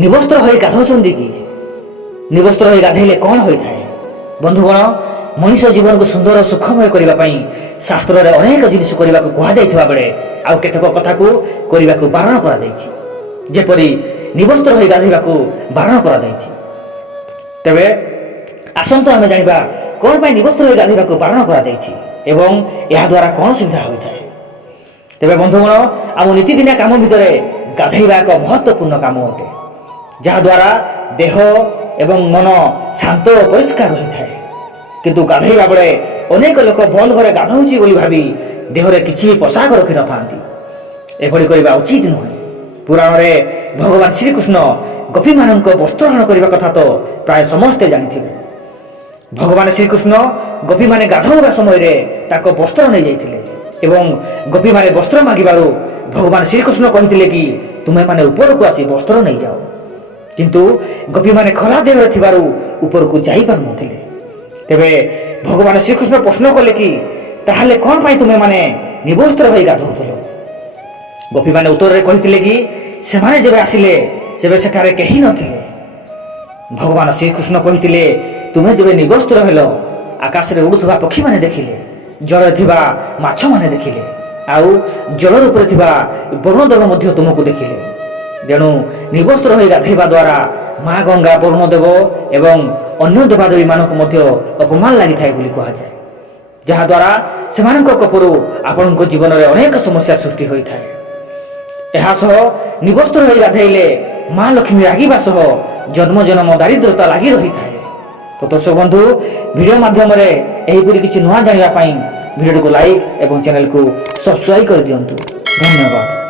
ନିବସ୍ତ୍ର ହୋଇ ଗାଧଉଛନ୍ତି କି? ନିବସ୍ତ୍ର ହୋଇ ଗାଧେଇଲେ କ'ଣ ହୋଇଥାଏ? ବନ୍ଧୁଗଣ, ମଣିଷ ଜୀବନକୁ ସୁନ୍ଦର ଓ ସୁଖମୟ କରିବା ପାଇଁ ଶାସ୍ତ୍ରରେ ଅନେକ ଜିନିଷ କରିବାକୁ କୁହାଯାଇଥିବା ବେଳେ ଆଉ କେତେକ କଥାକୁ କରିବାକୁ ବାରଣ କରାଯାଇଛି। ଯେପରି ନିବସ୍ତ୍ର ହୋଇ ଗାଧୋଇବାକୁ ବାରଣ କରାଯାଇଛି। ତେବେ ଆସନ୍ତୁ ଆମେ ଜାଣିବା କ'ଣ ପାଇଁ ନିବସ୍ତ୍ର ହୋଇ ଗାଧୋଇବାକୁ ବାରଣ କରାଯାଇଛି ଏବଂ ଏହାଦ୍ୱାରା କ'ଣ ସୁବିଧା ହୋଇଥାଏ। ତେବେ ବନ୍ଧୁଗଣ, ଆମ ନୀତିଦିନିଆ କାମ ଭିତରେ ଗାଧୋଇବା ଏକ ମହତ୍ତ୍ୱପୂର୍ଣ୍ଣ କାମ ଅଟେ, ଯାହାଦ୍ୱାରା ଦେହ ଏବଂ ମନ ଶାନ୍ତ ଓ ପରିଷ୍କାର ରହିଥାଏ। କିନ୍ତୁ ଗାଧୋଇବା ବେଳେ ଅନେକ ଲୋକ ବନ୍ଦ ଘରେ ଗାଧୋଉଛି ବୋଲି ଭାବି ଦେହରେ କିଛି ବି ପୋଷାକ ରଖିନଥାନ୍ତି। ଏଭଳି କରିବା ଉଚିତ ନୁହେଁ। ପୁରାଣରେ ଭଗବାନ ଶ୍ରୀକୃଷ୍ଣ ଗୋପୀମାନଙ୍କ ବସ୍ତ୍ରହରଣ କରିବା କଥା ତ ପ୍ରାୟ ସମସ୍ତେ ଜାଣିଥିବେ। ଭଗବାନ ଶ୍ରୀକୃଷ୍ଣ ଗୋପୀମାନେ ଗାଧୋଇବା ସମୟରେ ତାଙ୍କ ବସ୍ତ୍ର ନେଇଯାଇଥିଲେ ଏବଂ ଗୋପୀମାନେ ବସ୍ତ୍ର ମାଗିବାରୁ ଭଗବାନ ଶ୍ରୀକୃଷ୍ଣ କହିଥିଲେ କି ତୁମେମାନେ ଉପରକୁ ଆସି ବସ୍ତ୍ର ନେଇଯାଅ। କିନ୍ତୁ ଗୋପୀମାନେ ଖୋଲା ଦେହରେ ଥିବାରୁ ଉପରକୁ ଯାଇପାରୁନଥିଲେ। ତେବେ ଭଗବାନ ଶ୍ରୀକୃଷ୍ଣ ପ୍ରଶ୍ନ କଲେ କି ତାହେଲେ କ'ଣ ପାଇଁ ତୁମେମାନେ ନିବସ୍ତ୍ର ହୋଇ ଗାଧୋଉଥିଲ? ଗୋପୀମାନେ ଉତ୍ତରରେ କହିଥିଲେ କି ସେମାନେ ଯେବେ ଆସିଲେ ସେବେ ସେଠାରେ କେହି ନଥିଲେ। ଭଗବାନ ଶ୍ରୀକୃଷ୍ଣ କହିଥିଲେ ତୁମେ ଯେବେ ନିବସ୍ତ୍ର ହେଲ ଆକାଶରେ ଉଡ଼ୁଥିବା ପକ୍ଷୀମାନେ ଦେଖିଲେ, ଜଳରେ ଥିବା ମାଛମାନେ ଦେଖିଲେ, ଆଉ ଜଳ ରୂପରେ ଥିବା ବର୍ଣ୍ଣଦେବ ମଧ୍ୟ ତୁମକୁ ଦେଖିଲେ। ତେଣୁ ନିବସ୍ତ୍ର ହୋଇ ଗାଧୋଇବା ଦ୍ୱାରା ମା ଗଙ୍ଗା, ବର୍ଣ୍ଣଦେବ ଏବଂ ଅନ୍ୟ ଦେବାଦେବୀମାନଙ୍କୁ ମଧ୍ୟ ଅପମାନ ଲାଗିଥାଏ ବୋଲି କୁହାଯାଏ, ଯାହାଦ୍ୱାରା ସେମାନଙ୍କ କୋପରୁ ଆପଣଙ୍କ ଜୀବନରେ ଅନେକ ସମସ୍ୟା ସୃଷ୍ଟି ହୋଇଥାଏ। ଏହା ସହ ନିବସ୍ତ୍ର ହୋଇ ଗାଧୋଇଲେ ମା ଲକ୍ଷ୍ମୀ ରାଗିବା ସହ ଜନ୍ମ ଜନ୍ମ ଦାରିଦ୍ରତା ଲାଗି ରହିଥାଏ। ତ ଦର୍ଶକ ବନ୍ଧୁ, ଭିଡ଼ିଓ ମାଧ୍ୟମରେ ଏହିପରି କିଛି ନୂଆ ଜାଣିବା ପାଇଁ ଭିଡ଼ିଓଟିକୁ ଲାଇକ୍ ଏବଂ ଚ୍ୟାନେଲକୁ ସବସ୍କ୍ରାଇବ୍ କରିଦିଅନ୍ତୁ। ଧନ୍ୟବାଦ।